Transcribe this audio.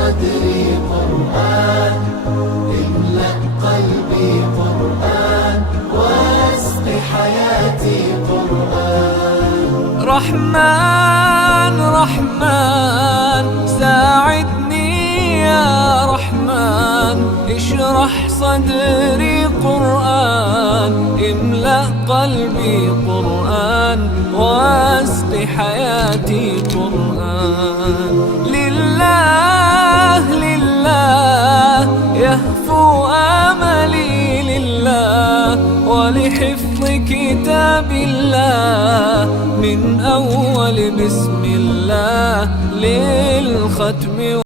صدري قرآن، املأ قلبي قرآن، واسق حياتي قرآن. رحمن رحمن ساعدني يا رحمن، اشرح صدري قرآن، املأ قلبي قرآن، واسق حياتي قرآن. لله لله يهفو آملي لله، ولحفظ كتاب الله من أول بسم الله للختم.